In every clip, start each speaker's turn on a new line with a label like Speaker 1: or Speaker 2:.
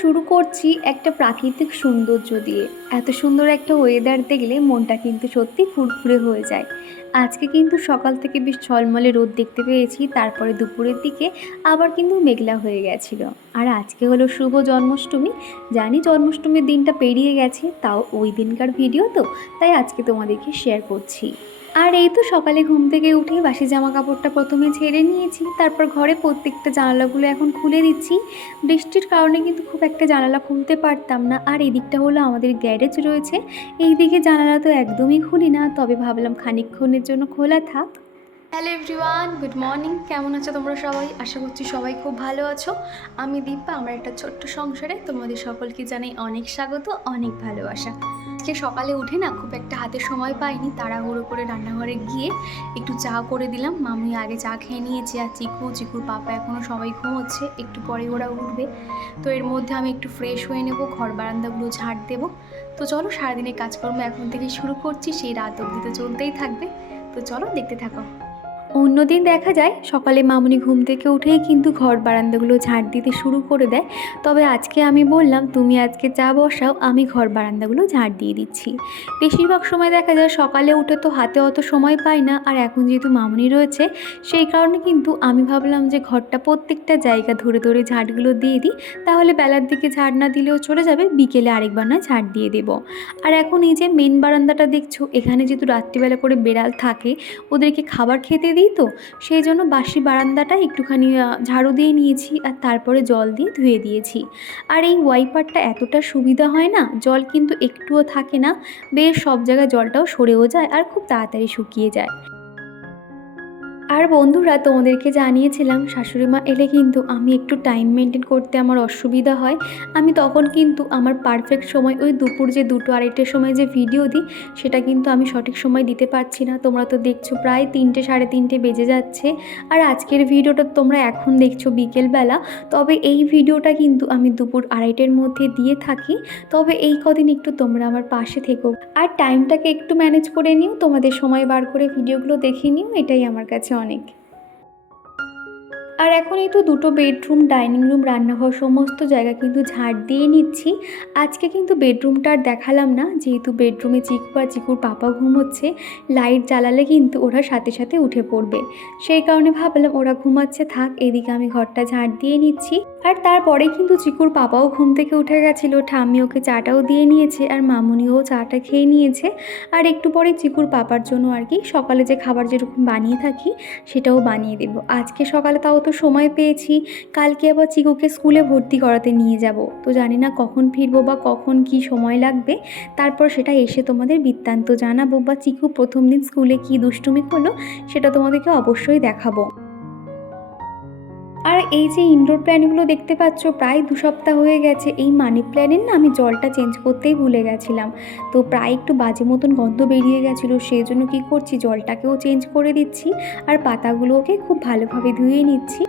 Speaker 1: শুরু করছি একটা প্রাকৃতিক সৌন্দর্য দিয়ে। এত সুন্দর একটা ওয়েদার দেখলে মনটা কিন্তু সত্যি ফুরফুরে হয়ে যায়। আজকে কিন্তু সকাল থেকে বেশ ঝলমলে রোদ দেখতে পেয়েছি, তারপরে দুপুরের দিকে আবার কিন্তু মেঘলা হয়ে গেছিল। আর আজকে হলো শুভ জন্মাষ্টমী। জানি জন্মাষ্টমীর দিনটা পেরিয়ে গেছে, তাও ওই দিনকার ভিডিও তো, তাই আজকে তোমাদেরকে শেয়ার করছি। আর এই তো সকালে ঘুম থেকে উঠে বাসি জামা কাপড়টা প্রথমে ছেড়ে নিয়েছি, তারপর ঘরে প্রত্যেকটা জানালাগুলো এখন খুলে দিচ্ছি। বৃষ্টির কারণে কিন্তু খুব একটা জানালা খুলতে পারতাম না, আর এদিকটা হলো আমাদের গ্যারেজ রয়েছে। এই দিকে জানালা তো একদমই খুলি না, তবে ভাবলাম খানিকক্ষণের জন্য খোলা থাক। Hello everyone, good morning. কেমন আছো তোমরা সবাই? আশা করছি সবাই খুব ভালো আছো। আমি দীপা, আমার একটা ছোট্ট সংসারে তোমাদের সকলকে জানাই অনেক স্বাগত, অনেক ভালোবাসা। আজকে সকালে উঠে না খুব একটা হাতে সময় পাইনি, তাড়াহুড়ো করে রান্নাঘরে গিয়ে একটু চা করে দিলাম। মামি আগে চা খেয়ে নিয়েছে আর চিকু, চিকুর পাপা এখনও সবাই ঘুমোচ্ছে, একটু পরে ওরা উঠবে। তো এর মধ্যে আমি একটু ফ্রেশ হয়ে নেব, ঘর বারান্দাগুলো ঝাড় দেবো। তো চলো সারাদিনের কাজকর্ম এখন থেকে শুরু করছি, সেই রাত অবধি তো চলতেই থাকবে। তো চলো দেখতে থাকো। অন্যদিন দেখা যায়, সকালে মামুনি ঘুম থেকে উঠেই কিন্তু ঘর বারান্দাগুলো ঝাড় দিতে শুরু করে দেয়। তবে আজকে আমি বললাম, তুমি আজকে চা বসাও, আমি ঘর বারান্দাগুলো ঝাড় দিয়ে দিচ্ছি। বেশিরভাগ সময় দেখা যায়, সকালে উঠে তো হাতে অত সময় পাই না, আর এখন যেহেতু মামুনি রয়েছে, সেই কারণে কিন্তু আমি ভাবলাম যে ঘরটা প্রত্যেকটা জায়গা ধরে ধরে ঝাড়গুলো দিয়ে দিই। তাহলে বেলার দিকে ঝাড় না দিলেও চলে যাবে, বিকেলে আরেকবার না ঝাড় দিয়ে দেবো। আর এখন এই যে মেন বারান্দাটা দেখছ, এখানে যেহেতু রাত্রিবেলা করে বেড়াল থাকে, ওদেরকে খাবার খেতে দিই তো। সেই জন্য বাসি বারান্দাটা একটুখানি ঝাড়ু দিয়ে নিয়েছি আর তারপরে জল দিয়ে ধুয়ে দিয়েছি। আর এই ওয়াইপারটা এতটা সুবিধা হয় না, জল কিন্তু একটুও থাকে না, বেশ সব জায়গায় জলটাও সরেও যায় আর খুব তাড়াতাড়ি শুকিয়ে যায়। আর বন্ধুরা, তোমাদেরকে জানিয়েছিলাম, শাশুড়ি মা এলে কিন্তু আমি একটু টাইম মেনটেন করতে আমার অসুবিধা হয়। আমি তখন কিন্তু আমার পারফেক্ট সময়, ওই দুপুর যে দুটো আড়াইটের সময় যে ভিডিও দিই, সেটা কিন্তু আমি সঠিক সময় দিতে পারছি না। তোমরা তো দেখছ, প্রায় তিনটে, সাড়ে তিনটে বেজে যাচ্ছে। আর আজকের ভিডিওটা তোমরা এখন দেখছ বিকেলবেলা। তবে এই ভিডিওটা কিন্তু আমি দুপুর আড়াইটের মধ্যে দিয়ে থাকি। তবে এই কদিন একটু তোমরা আমার পাশে থেকো। আর টাইমটাকে একটু ম্যানেজ করে নিও। তোমাদের সময় বার করে ভিডিওগুলো দেখে নিও। এটাই আমার কাছে অনেক। আর এখন এই তো দুটো বেডরুম ডাইনিং রুম রান্নাঘর, সমস্ত জায়গা কিন্তু ঝাড় দিয়ে নিচ্ছি। আজকে কিন্তু বেডরুমটা আর দেখালাম না, যেহেতু বেডরুমে চিকু আর চিকুর পাপা ঘুমোচ্ছে লাইট জ্বালালে কিন্তু ওরা সাথে সাথে উঠে পড়বে। সেই কারণে ভাবলাম ওরা ঘুমাচ্ছে থাক, এদিকে আমি ঘরটা ঝাড় দিয়ে নিচ্ছি। আর তারপরে কিন্তু চিকুর পাপাও ঘুম থেকে উঠে গেছিল, ঠাম্মি ওকে চাটাও দিয়ে নিয়েছে আর মামুনিও চাটা খেয়ে নিয়েছে। আর একটু পরে চিকুর পাপার জন্য আর কি সকালে যে খাবার যেরকম বানিয়ে থাকি, সেটাও বানিয়ে দেব। আজকে সকালে তাও তো সময় পেয়েছি, কালকে আবার চিকুকে স্কুলে ভর্তি করাতে নিয়ে যাব। তো জানি না কখন ফিরবো বা কখন কি সময় লাগবে, তারপর সেটা এসে তোমাদের বৃত্তান্ত জানাব বা চিকু প্রথম দিন স্কুলে কি দুষ্টুমি হলো সেটা তোমাদেরকে অবশ্যই দেখাবো। আর এই যে ইনডোর প্ল্যানগুলো দেখতে পাচ্ছ, প্রায় দু সপ্তাহ হয়ে গেছে। এই মানি প্ল্যানের না আমি জলটা চেঞ্জ করতেই ভুলে গেছিলাম। তো প্রায় একটু বাজে মতন গন্ধ বেরিয়ে গেছিল সেই জন্য কী করছি? জলটাকেও চেঞ্জ করে দিচ্ছি আর পাতাগুলোকে খুব ভালোভাবে ধুয়ে নিচ্ছি।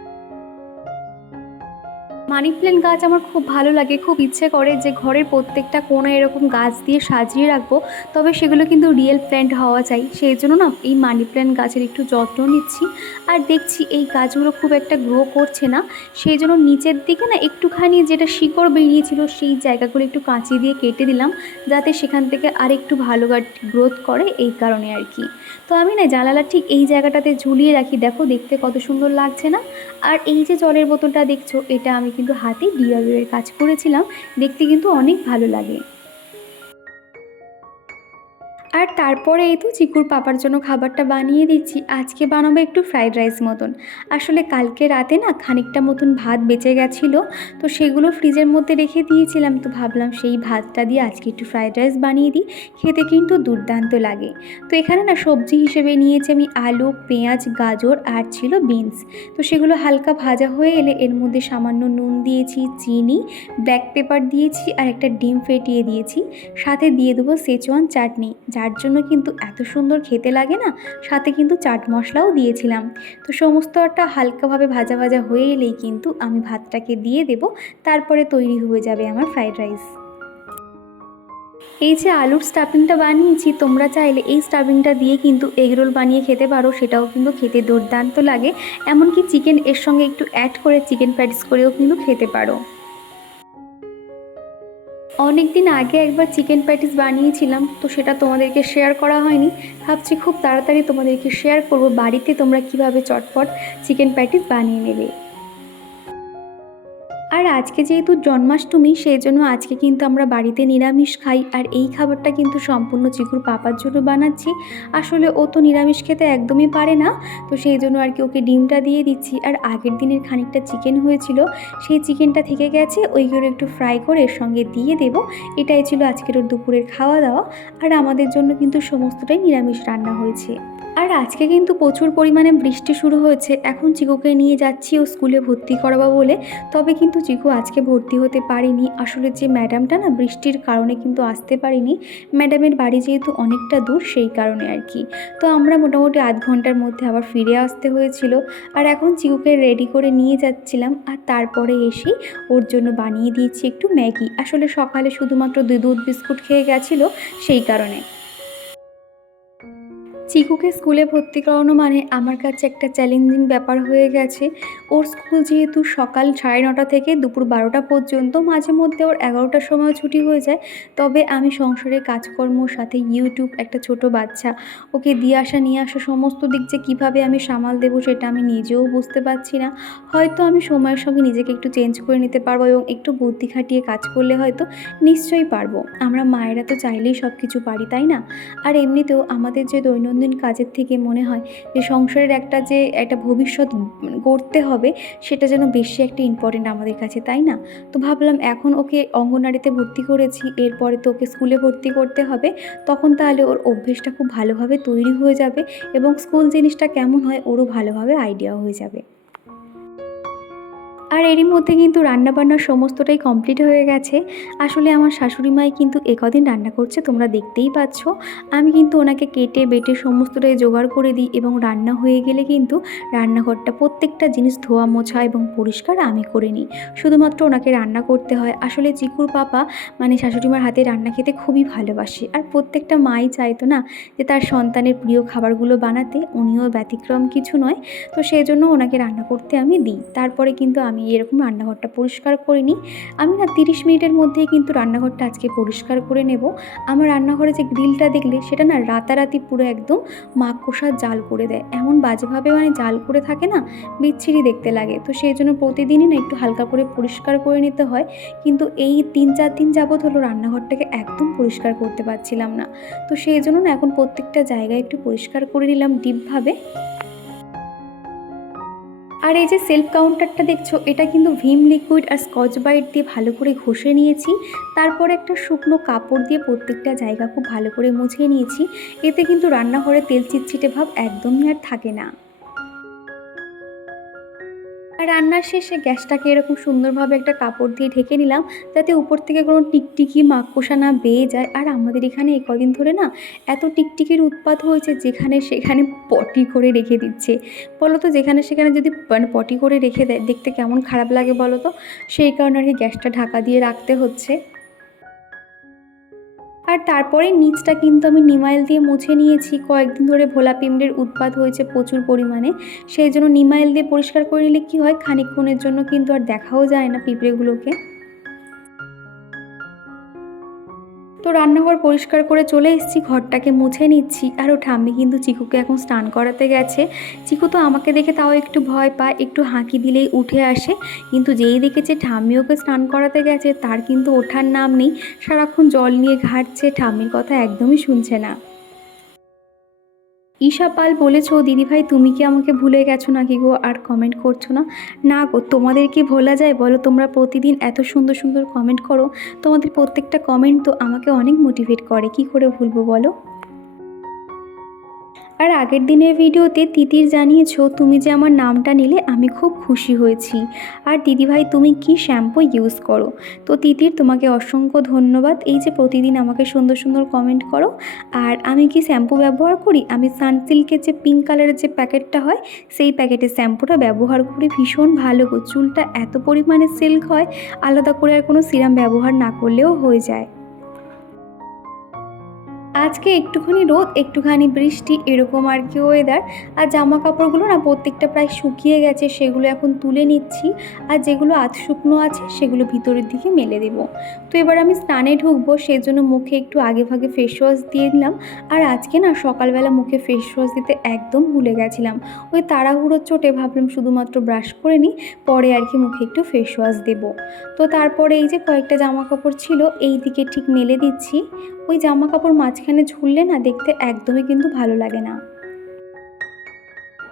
Speaker 1: মানি প্ল্যান্ট গাছ আমার খুব ভালো লাগে, খুব ইচ্ছে করে যে ঘরের প্রত্যেকটা কোনো এরকম গাছ দিয়ে সাজিয়ে রাখব, তবে সেগুলো কিন্তু রিয়েল প্ল্যান্ট হওয়া চাই। সেই জন্য না, এই মানি প্ল্যান্ট গাছের একটু যত্ন নিচ্ছি। আর দেখছি এই গাছগুলো খুব একটা গ্রো করছে না, সেই জন্য নিচের দিকে না একটুখানি যেটা শিকড় বেরিয়েছিল সেই জায়গাগুলো একটু কাঁচি দিয়ে কেটে দিলাম, যাতে সেখান থেকে আর একটু ভালো গাছ গ্রোথ করে, এই কারণে আর কি। তো আমি না জানালা ঠিক এই জায়গাটাতে ঝুলিয়ে রাখি, দেখো দেখতে কত সুন্দর লাগছে না? আর এই যে জলের বোতলটা দেখছ, এটা আমি কিন্তু হাতে ডিআইওয়ের কাজ করেছিলাম দেখতে কিন্তু অনেক ভালো লাগে। আর তারপরে এই তো চিকুর পাপার জন্য খাবারটা বানিয়ে দিচ্ছি। আজকে বানাবো একটু ফ্রাইড রাইস মতন। আসলে কালকে রাতে না খানিকটা মতন ভাত বেঁচে গেছিল, তো সেগুলো ফ্রিজের মধ্যে রেখে দিয়েছিলাম, তো ভাবলাম সেই ভাতটা দিয়ে আজকে একটু ফ্রাইড রাইস বানিয়ে দিই। খেতে কিন্তু দুর্দান্ত লাগে। তো এখানে না সবজি হিসেবে নিয়েছি আমি আলু, পেঁয়াজ, গাজর আর ছিল বিনস। তো সেগুলো হালকা ভাজা হয়ে এলে এর মধ্যে সামান্য নুন দিয়েছি, চিনি, ব্ল্যাক পেপার দিয়েছি আর একটা ডিম ফেটিয়ে দিয়েছি। সাথে দিয়ে দেবো সেচওয়ান চাটনি, যার জন্য কিন্তু এত সুন্দর খেতে লাগে না, সাথে কিন্তু চাট মশলাও দিয়েছিলাম। তো সমস্তটা হালকাভাবে ভাজা ভাজা হয়ে এলেই কিন্তু আমি ভাতটাকে দিয়ে দেব, তারপরে তৈরি হয়ে যাবে আমার ফ্রাইড রাইস। এই যে আলুর স্টাফিংটা বানিয়েছি, তোমরা চাইলে এই স্টাফিংটা দিয়ে কিন্তু এগরোল বানিয়ে খেতে পারো, সেটাও কিন্তু খেতে দুর্দান্ত লাগে। এমনকি চিকেন এর সঙ্গে একটু অ্যাড করে চিকেন প্যাটিস করেও কিন্তু খেতে পারো। অনেক দিন আগে একবার চিকেন প্যাটিস বানিয়েছিলাম, তো সেটা তোমাদেরকে শেয়ার করা হয়নি। ভাবছি খুব তাড়াতাড়ি তোমাদেরকে শেয়ার করব, বাড়িতে তোমরা কীভাবে চটপট চিকেন প্যাটিস বানিয়ে নেবে। আর আজকে যেহেতু জন্মাষ্টমী সেই জন্য আজকে কিন্তু আমরা বাড়িতে নিরামিষ খাই। আর এই খাবারটা কিন্তু সম্পূর্ণ চিকুর পাপার জন্য বানাচ্ছি। আসলে ও তো নিরামিষ খেতে একদমই পারে না, তো সেই জন্য আর কি ওকে ডিমটা দিয়ে দিচ্ছি। আর আগের দিনের খানিকটা চিকেন হয়েছিল, সেই চিকেনটা থেকে গেছে, ওইগুলো একটু ফ্রাই করে এর সঙ্গে দিয়ে দেব। এটাই ছিল আজকের ওর দুপুরের খাওয়া দাওয়া। আর আমাদের জন্য কিন্তু সমস্তটাই নিরামিষ রান্না হয়েছে। আর আজকে কিন্তু প্রচুর পরিমাণে বৃষ্টি শুরু হয়েছে। এখন চিকুকে নিয়ে যাচ্ছি ও স্কুলে ভর্তি করাবো বলে। তবে কিন্তু চিকু আজকে ভর্তি হতে পারিনি। আসলে যে ম্যাডামটা না বৃষ্টির কারণে কিন্তু আসতে পারিনি, ম্যাডামের বাড়ি যেহেতু অনেকটা দূর সেই কারণে আর কি। তো আমরা মোটামুটি আধ ঘণ্টার মধ্যে আবার ফিরে আসতে হয়েছিল। আর এখন চিকুকে রেডি করে নিয়ে যাচ্ছিলাম। আর তারপরে এসেই ওর জন্য বানিয়ে দিয়েছি একটু ম্যাগি। আসলে সকালে শুধুমাত্র দুধ, বিস্কুট খেয়ে গেছিল সেই কারণে। চিকুকে স্কুলে ভর্তি করানো মানে আমার কাছে একটা চ্যালেঞ্জিং ব্যাপার হয়ে গেছে। ওর স্কুল যেহেতু সকাল সাড়ে নটা থেকে দুপুর বারোটা পর্যন্ত, মাঝে মধ্যে ওর এগারোটার সময় ছুটি হয়ে যায়। তবে আমি সংসারের কাজকর্মর সাথে ইউটিউব একটা ছোট বাচ্চা, ওকে দিয়ে আসা, নিয়ে আসা সমস্ত দিক যে কীভাবে আমি সামাল দেবো সেটা আমি নিজেও বুঝতে পারছি না। হয়তো আমি সময়ের সঙ্গে নিজেকে একটু চেঞ্জ করে নিতে পারব এবং একটু বুদ্ধি খাটিয়ে কাজ করলে হয়তো নিশ্চয়ই পারব। আমরা মায়েরা তো চাইলেই সব কিছু পারি, তাই না? আর এমনিতেও আমাদের যে দৈনন্দিন কাজের থেকে মনে হয় যে সংসারের একটা যে, একটা ভবিষ্যৎ গড়তে হবে, সেটা যেন বেশি একটা ইম্পর্টেন্ট আমাদের কাছে, তাই না? তো ভাবলাম এখন ওকে অঙ্গনারীতে ভর্তি করেছি, এরপরে তো ওকে স্কুলে ভর্তি করতে হবে, তখন তাহলে ওর অভ্যেসটা খুব ভালোভাবে তৈরি হয়ে যাবে এবং স্কুল জিনিসটা কেমন হয় ওরও ভালোভাবে আইডিয়া হয়ে যাবে। আর এরই মধ্যে কিন্তু রান্নাবান্নার সমস্তটাই কমপ্লিট হয়ে গেছে। আসলে আমার শাশুড়ি মাই কিন্তু একদিন রান্না করছে, তোমরা দেখতেই পাচ্ছ। আমি কিন্তু ওনাকে কেটে, বেটে সমস্তটাই জোগাড় করে দিই এবং রান্না হয়ে গেলে কিন্তু রান্নাঘরটা প্রত্যেকটা জিনিস ধোয়া, মোছা এবং পরিষ্কার আমি করে নিই। শুধুমাত্র ওনাকে রান্না করতে হয়। আসলে চিকুর পাপা মানে শাশুড়িমার হাতে রান্না খেতে খুবই ভালোবাসে। আর প্রত্যেকটা মাই চাইতো না যে তার সন্তানের প্রিয় খাবারগুলো বানাতে, উনিও ব্যতিক্রম কিছু নয়। তো সেই জন্য ওনাকে রান্না করতে আমি দিই। তারপরে কিন্তু আমি এরকম রান্নাঘরটা পরিষ্কার করে নিই আমি না তিরিশ মিনিটের মধ্যেই কিন্তু রান্নাঘরটা আজকে পরিষ্কার করে নেব। আমার রান্নাঘরে যে গ্রিলটা দেখলে সেটা না রাতারাতি পুরো একদম মাকড়সার জাল করে দেয়। এমন বাজেভাবে মানে জাল করে থাকে না, বিচ্ছিরি দেখতে লাগে। তো সেই জন্য প্রতিদিনই না একটু হালকা করে পরিষ্কার করে নিতে হয়। কিন্তু এই তিন চার দিন যাবৎ হলো রান্নাঘরটাকে একদম পরিষ্কার করতে পারছিলাম না। তো সেই জন্য না এখন প্রত্যেকটা জায়গায় একটু পরিষ্কার করে নিলাম ডিপভাবে। আর এই যে সেলফ কাউন্টারটা দেখছ, এটা কিন্তু ভিম লিকুইড আর স্কচ বাইট দিয়ে ভালো করে ঘষে নিয়েছি। তারপরে একটা শুকনো কাপড় দিয়ে প্রত্যেকটা জায়গা খুব ভালো করে মুছে নিয়েছি। এতে কিন্তু রান্নাঘরে তেল চিটচিটে ভাব একদমই আর থাকে না। রান্নার শেষে গ্যাসটাকে এরকম সুন্দরভাবে একটা কাপড় দিয়ে ঢেকে নিলাম, যাতে উপর থেকে কোনো টিকটিকি মাকড়সা না বেয়ে যায়। আর আমাদের এখানে এ কদিন ধরে না এত টিকটিকির উৎপাত হয়েছে, যেখানে সেখানে পটি করে রেখে দিচ্ছে। বলো তো যেখানে সেখানে যদি মানে পটি করে রেখে দেয়, দেখতে কেমন খারাপ লাগে বলো তো সেই কারণে আর কি গ্যাসটা ঢাকা দিয়ে রাখতে হচ্ছে। আর তারপরে নিচটা কিন্তু আমি নিমাইল দিয়ে মুছে নিয়েছি। কয়েকদিন ধরে ভোলা পিমড়ের উৎপাত হয়েছে প্রচুর পরিমাণে। সেই জন্য নিমাইল দিয়ে পরিষ্কার করে নিলে কী হয়? খানিকক্ষণের জন্য কিন্তু আর দেখাও যায় না পিঁপড়েগুলোকে। তো রান্নাঘর পরিষ্কার করে চলে এসেছি, ঘরটাকে মুছে নিচ্ছি। আর ও ঠাম্মি কিন্তু চিকুকে এখন স্নান করাতে গেছে। চিকু তো আমাকে দেখে তাও একটু ভয় পায়, একটু হাঁকি দিলেই উঠে আসে। কিন্তু যেই দেখেছে ঠাম্মি ওকে স্নান করাতে গেছে, তার কিন্তু ওঠার নাম নেই। সারাক্ষণ জল নিয়ে ঘাটছে, ঠাম্মির কথা একদমই শুনছে না। ঈশা পাল বলেছ দিদিভাই, তুমি কি আমাকে ভুলে গেছো নাকি গো? আর কমেন্ট করছ না? না গো, তোমাদের কি ভোলা যায় বলো? তোমরা প্রতিদিন এত সুন্দর সুন্দর কমেন্ট করো। তোমাদের প্রত্যেকটা কমেন্ট তো আমাকে অনেক মোটিভেট করে। কি করে ভুলবো বলো? আর আগের দিনের ভিডিওতে তিতির জানিয়েছো তুমি যে আমার নামটা নিলে আমি খুব খুশি হয়েছি। আর দিদিভাই তুমি কি শ্যাম্পু ইউজ করো? তো তিতির, তোমাকে অসংখ্য ধন্যবাদ। এই যে প্রতিদিন আমাকে সুন্দর সুন্দর কমেন্ট করো। আর আমি কি শ্যাম্পু ব্যবহার করি? আমি সানসিল্কের যে পিঙ্ক কালারের যে প্যাকেটটা হয়, সেই প্যাকেটের শ্যাম্পুটা ব্যবহার করি। ভীষণ ভালো চুলটা এত পরিমাণে সিল্ক হয়, আলাদা করে আর কোনো সিরাম ব্যবহার না করলেও হয়ে যায়। আজকে একটুখানি রোদ, একটুখানি বৃষ্টি, এরকম আর কি ওয়েদার আর জামা কাপড়গুলো না প্রত্যেকটা প্রায় শুকিয়ে গেছে, সেগুলো এখন তুলে নিচ্ছি। আর যেগুলো আধ শুকনো আছে, সেগুলো ভিতরের দিকে মেলে দেব। তো এবার আমি স্নানে ঢুকবো সেই জন্য মুখে একটু আগে ভাগে ফেস ওয়াশ দিয়ে দিলাম আর আজকে না সকালবেলা মুখে ফেস ওয়াশ দিতে একদম ভুলে গেছিলাম। ওই তাড়াহুড়োর চোটে ভাবলাম শুধুমাত্র ব্রাশ করে নিই, পরে আর কি মুখে একটু ফেস ওয়াশ দেবো। তো তারপরে এই যে কয়েকটা জামা কাপড় ছিল, এই দিকে ঠিক মেলে দিচ্ছি। ওই জামা কাপড় মাঝখানে ঝুললে না দেখতে একদমই কিন্তু ভালো লাগে না।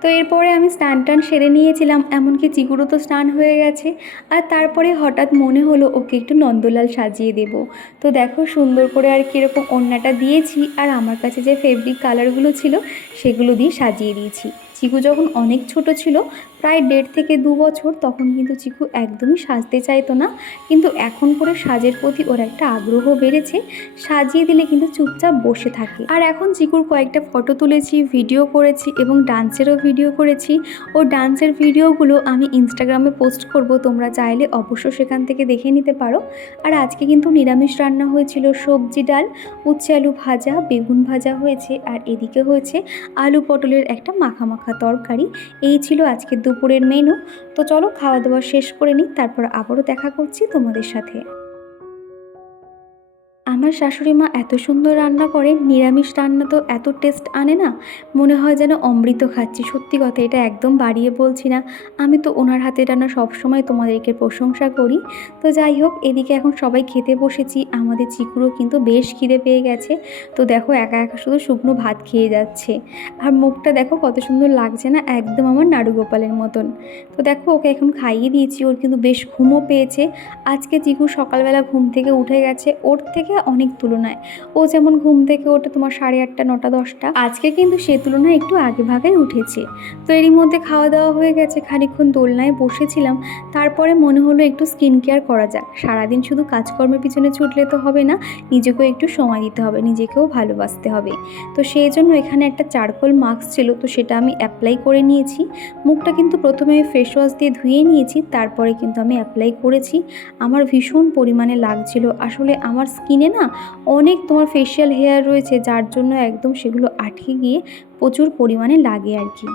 Speaker 1: তো এরপরে আমি স্নান টান সেরে নিয়েছিলাম, এমনকি চিগুরও তো স্নান হয়ে গেছে। আর তারপরে হঠাৎ মনে হলো ওকে একটু নন্দলাল সাজিয়ে দেব। তো দেখো সুন্দর করে আর কীরকম ওড়নাটা দিয়েছি, আর আমার কাছে যে ফেব্রিক কালারগুলো ছিল সেগুলো দিয়ে সাজিয়ে দিয়েছি। চিকু যখন অনেক ছোট ছিল প্রায় দেড় থেকে দু বছর তখন কিন্তু চিকু একদমই সাজতে চাইতো না। কিন্তু এখন করে সাজের প্রতি ওর একটা আগ্রহ বেড়েছে। সাজিয়ে দিলে কিন্তু চুপচাপ বসে থাকে। আর এখন চিকুর কয়েকটা ফটো তুলেছি, ভিডিও করেছি এবং ডান্সেরও ভিডিও করেছি। ও ডান্সের ভিডিওগুলো আমি ইনস্টাগ্রামে পোস্ট করব, তোমরা চাইলে অবশ্য সেখান থেকে দেখে নিতে পারো। আর আজকে কিন্তু নিরামিষ রান্না হয়েছিল সবজি ডাল, উচ্ছে আলু ভাজা, বেগুন ভাজা হয়েছে, আর এদিকে হয়েছে আলু পটলের একটা মাখা মাখা তরকারি। এই ছিল আজকের দুপুরের মেনু তো চলো খাওয়া দাওয়া শেষ করে নিই, তারপর আবারও দেখা করছি তোমাদের সাথে। আমার শাশুড়ি মা এত সুন্দর রান্না করে, নিরামিষ রান্না তো এত টেস্ট আনে না, মনে হয় যেন অমৃত খাচ্ছি। সত্যি কথা, এটা একদম বাড়িয়ে বলছি না। আমি তো ওনার হাতে রান্না সবসময় তোমাদেরকে প্রশংসা করি। তো যাই হোক, এদিকে এখন সবাই খেতে বসেছি, আমাদের চিকুরও কিন্তু বেশ খিদে পেয়ে গেছে। তো দেখো, একা একা শুধু শুকনো ভাত খেয়ে যাচ্ছে। আর মুখটা দেখো, কত সুন্দর লাগছে না, একদম আমার নাড়ু গোপালের মতন। তো দেখো, ওকে এখন খাইয়ে দিয়েছি, ওর কিন্তু বেশ ঘুমও পেয়েছে। আজকে চিকু সকালবেলা ঘুম থেকে উঠে গেছে, ওর থেকে অনেক তুলনায়। ও যেমন ঘুম থেকে ওঠে তোমার সাড়ে আটটা, নটা, দশটা, আজকে কিন্তু সে তুলনায় একটু আগে ভাগে উঠেছে। তো এরই মধ্যে খাওয়া দাওয়া হয়ে গেছে খানিক্ষণ দোলনায় বসেছিলাম। তারপরে মনে হলো একটু স্কিন কেয়ার করা যাক। সারাদিন শুধু কাজকর্মের পিছনে ছুটলে তো হবে না, নিজেকেও একটু সময় দিতে হবে, নিজেকেও ভালোবাসতে হবে। তো সেই জন্য এখানে একটা চারকোল মাস্ক ছিল, তো সেটা আমি অ্যাপ্লাই করে নিয়েছি। মুখটা কিন্তু প্রথমে ফেস ওয়াশ দিয়ে ধুয়ে নিয়েছি, তারপরে কিন্তু আমি অ্যাপ্লাই করেছি। আমার ভীষণ পরিমাণে লাগছিল। আসলে আমার স্কিনে না অনেক তোমার ফেশিয়াল হেয়ার রয়েছে, যার জন্য একদম সেগুলো আটকে গিয়ে প্রচুর পরিমাণে লাগে আর কি।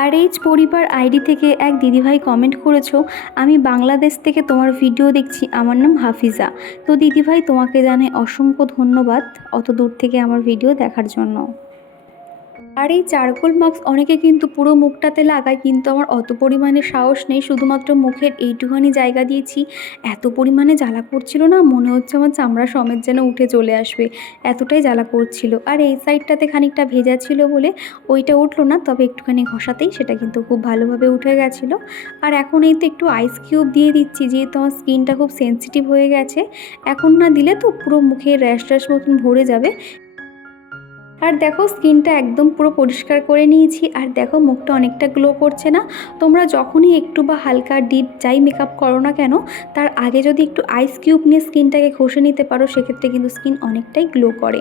Speaker 1: আর এইচ পরিবার আইডি থেকে এক দিদিভাই কমেন্ট করেছ, আমি বাংলাদেশ থেকে তোমার ভিডিও দেখছি, আমার নাম হাফিজা। তো দিদিভাই, তোমাকে জানাই অসংখ্য ধন্যবাদ অত দূর থেকে আমার ভিডিও দেখার জন্য। আর এই চারকোল মাস্ক অনেকে কিন্তু পুরো মুখটাতে লাগায়, কিন্তু আমার অত পরিমাণে সাহস নেই, শুধুমাত্র মুখের এইটুখানি জায়গা দিয়েছি। এত পরিমাণে জ্বালা করছিল না, মনে হচ্ছে আমার চামড়া সমেত যেন উঠে চলে আসবে। এতটাই জ্বালা করছিল। আর এই সাইডটাতে খানিকটা ভেজা ছিল বলে ওইটা উঠল না, তবে একটুখানি ঘষাতেই সেটা কিন্তু খুব ভালোভাবে উঠে গেছিল। আর এখন এই তো একটু আইস কিউব দিয়ে দিচ্ছি, যেহেতু আমার স্কিনটা খুব সেন্সিটিভ হয়ে গেছে। এখন না দিলে তো পুরো মুখে র্যাশ ট্যাশ মতন ভরে যাবে। আর দেখো স্কিনটা একদম পুরো পরিষ্কার করে নিয়েছি, আর দেখো মুখটা অনেকটা গ্লো করছে না। তোমরা যখনই একটু বা হালকা ডিপ যাই মেকআপ করো না কেন, তার আগে যদি একটু আইস কিউব নিয়ে স্কিনটাকে ঘষে নিতে পারো, সেক্ষেত্রে কিন্তু স্কিন অনেকটাই গ্লো করে।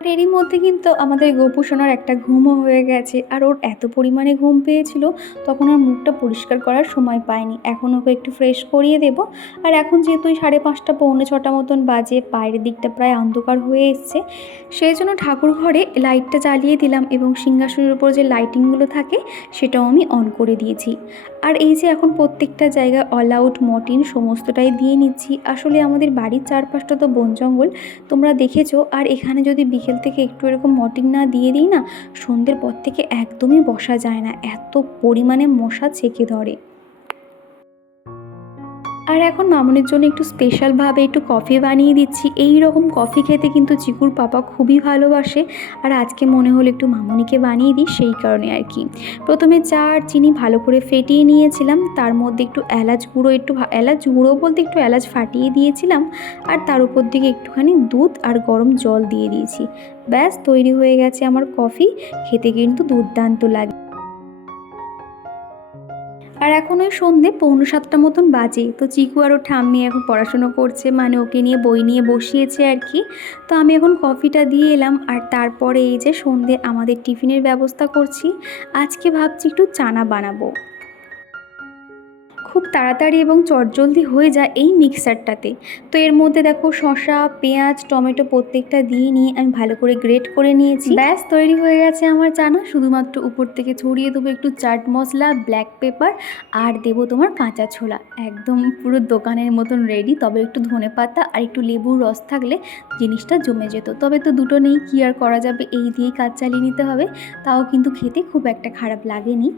Speaker 1: এরই মধ্যে কিন্তু আমাদের গোপুসোনার একটা ঘুমও হয়ে গেছে। আর ওর এত পরিমাণে ঘুম পেয়েছিল, তখন আর মুখটা পরিষ্কার করার সময় পায়নি। এখন ওকে একটু ফ্রেশ করিয়ে দেব। আর এখন যেহেতু সাড়ে পাঁচটা, পৌনে ছটা মতন বাজে, বাইরের দিকটা প্রায় অন্ধকার হয়ে এসছে, সেই জন্য ঠাকুর ঘরে লাইটটা জ্বালিয়ে দিলাম এবং সিংহাসনের উপর যে লাইটিংগুলো থাকে, সেটাও আমি অন করে দিয়েছি। আর এই যে এখন প্রত্যেকটা জায়গায় অল আউট মটিন সমস্তটাই দিয়ে নিচ্ছি। আসলে আমাদের বাড়ির চারপাশটা তো বন জঙ্গল, তোমরা দেখেছ। আর এখানে যদি বিকেল থেকে একটু এরকম মর্টিং না দিয়ে দিই না, সন্ধ্যের পর থেকে একদমই বসা যায় না। এত পরিমাণে মশা চেকে ধরে। আর এখন মামুনের জন্য একটু স্পেশালভাবে একটু কফি বানিয়ে দিচ্ছি। এই রকম কফি খেতে কিন্তু চিকুর পাপা খুবই ভালোবাসে। আর আজকে মনে হলো একটু মামুনিকে বানিয়ে দিই, সেই কারণে আর কি। প্রথমে চা আর চিনি ভালো করে ফেটিয়ে নিয়েছিলাম। তার মধ্যে একটু এলাচ গুঁড়ো, একটু এলাচ গুঁড়ো বলতে একটু এলাচ ফাটিয়ে দিয়েছিলাম। আর তার উপর দিকে একটুখানি দুধ আর গরম জল দিয়ে দিয়েছি। ব্যাস, তৈরি হয়ে গেছে আমার কফি খেতে কিন্তু দুর্দান্ত লাগে। আর এখন ওই সন্ধে পৌনে সাতটা মতন বাজে। তো চিকু আর ওর ঠাম্মি এখন পড়াশুনো করছে মানে ওকে নিয়ে বই নিয়ে বসিয়েছে আর কি। তো আমি এখন কফিটা দিয়ে এলাম আর তারপরে এই যে সন্ধে আমাদের টিফিনের ব্যবস্থা করছি। আজকে ভাবছি একটু চানা বানাবো। খুব তাড়াতাড়ি এবং চটজলদি হয়ে যায় এই মিক্সারটাতে। তো এর মধ্যে দেখো শসা, পেঁয়াজ, টমেটো প্রত্যেকটা দিয়ে নিয়ে আমি ভালো করে গ্রেট করে নিয়েছি। ব্যাস, তৈরি হয়ে গেছে আমার চানা। শুধুমাত্র উপর থেকে ছড়িয়ে দেবো একটু চাট মশলা, ব্ল্যাক পেপার আর দেবো তোমার কাঁচা ছোলা। একদম পুরো দোকানের মতন রেডি তবে একটু ধনে পাতা আর একটু লেবুর রস থাকলে জিনিসটা জমে যেত। তবে তো দুটো নেই, কি আর করা যাবে? এই দিয়েই কাজ চালিয়ে নিতে হবে। তাও কিন্তু খেতে খুব একটা খারাপ লাগেনি।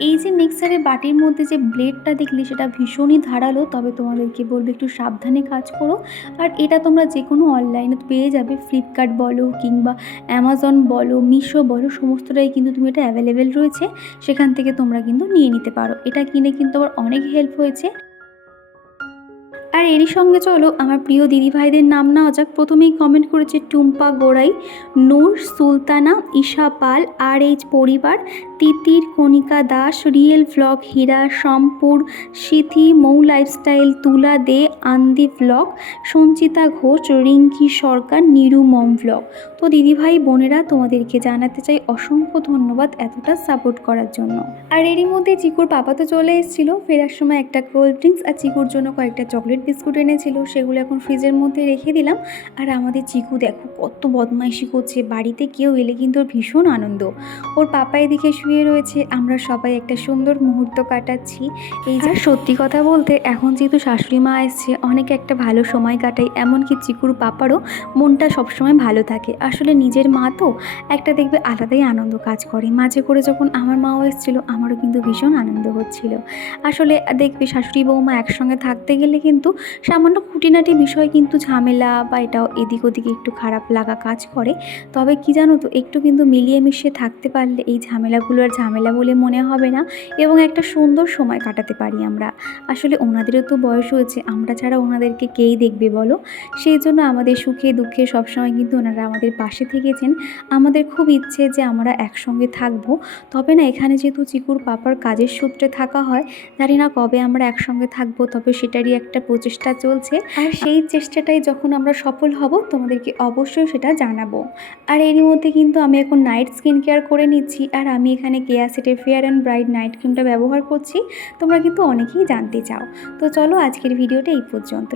Speaker 1: এই যে মিক্সারের বাটির মধ্যে যে ব্লেডটা দেখলে সেটা ভীষণই ধারালো, তবে তোমাদেরকে বলব একটু সাবধানে কাজ করো। আর এটা তোমরা যে কোনো অনলাইনে পেয়ে যাবে ফ্লিপকার্ট বলো কিংবা অ্যামাজন বলো মিশো বলো, সমস্তটাই কিন্তু তুমি এটা অ্যাভেলেবেল রয়েছে। সেখান থেকে তোমরা কিন্তু নিয়ে নিতে পারো। এটা কিনে কিন্তু আমার অনেক হেল্প হয়েছে। আর এরই সঙ্গে চলো, আমার প্রিয় দিদিভাইদের নাম নেওয়া যাক। প্রথমেই কমেন্ট করেছে Tumpa Gorai, Noor, Sultana, Isha Pal R H Paribar, Titir, Kanika Das, real vlog Hira সম্পুর Sithi, Mou lifestyle Tula De, Andi vlog Sanchita Ghosh, Rinki Sarkar, Niru Mom vlog তো দিদিভাই, বোনেরা, তোমাদেরকে জানাতে চাই অসংখ্য ধন্যবাদ এতটা সাপোর্ট করার জন্য। আর এরই মধ্যে চিকুর পাপা তো চলে এসেছিল, ফেরার সময় একটা কোল্ড ড্রিঙ্কস আর চিকুর জন্য কয়েকটা চকলেট বিস্কুট এনেছিল, সেগুলো এখন ফ্রিজের মধ্যে রেখে দিলাম। আর আমাদের চিকু দেখো কত বদমাইশি করছে, বাড়িতে কেউ এলে কিন্তু ওর ভীষণ আনন্দ। ওর পাপা এদিকে শুয়ে রয়েছে, আমরা সবাই একটা সুন্দর মুহূর্ত কাটাচ্ছি। এই যে সত্যি কথা বলতে, এখন যেহেতু শাশুড়ি মা এসছে, অনেক একটা ভালো সময় কাটাই এমনকি চিকুর পাপারও মনটা সবসময় ভালো থাকে। আসলে নিজের মা তো একটা দেখবে আলাদাই আনন্দ কাজ করে। মাঝে করে যখন আমার মাও এসেছিল, আমারও কিন্তু ভীষণ আনন্দ হচ্ছিল। আসলে দেখবে শাশুড়ি বৌমা একসঙ্গে থাকতে গেলে কিন্তু সামান্য খুঁটিনাটি বিষয় কিন্তু ঝামেলা বা এটাও এদিক ওদিকে একটু খারাপ লাগা কাজ করে। তবে কি জানো তো, একটু কিন্তু মিলিয়ে মিশিয়ে থাকতে পারলে এই ঝামেলাগুলো আর ঝামেলা বলে মনে হবে না এবং একটা সুন্দর সময় কাটাতে পারি আমরা। আসলে ওনাদেরও তো বয়স হয়েছে, আমরা ছাড়া ওনাদেরকে কেই দেখবে বলো? সেই জন্য আমাদের সুখে দুঃখে সবসময় কিন্তু ওনারা আমাদের পাশে থেকেছেন। আমাদের খুব ইচ্ছে যে আমরা একসঙ্গে থাকব। তবে না, এখানে যেহেতু চিকুর পাপার কাজের সূত্রে থাকা হয়, জানি না কবে আমরা একসঙ্গে থাকব, তবে সেটারই একটা প্রচেষ্টা চলছে আর সেই চেষ্টাটাই যখন আমরা সফল হব, তোমাদেরকে অবশ্যই সেটা জানাব। আর এরই মধ্যে কিন্তু আমি এখন নাইট স্কিন কেয়ার করে নিচ্ছি আর আমি এখানে কেয়া সেটের ফেয়ার অ্যান্ড ব্রাইট নাইট ক্রিমটা ব্যবহার করছি। তোমরা কিন্তু অনেকেই জানতে চাও। তো চলো আজকের ভিডিওটা এই পর্যন্ত।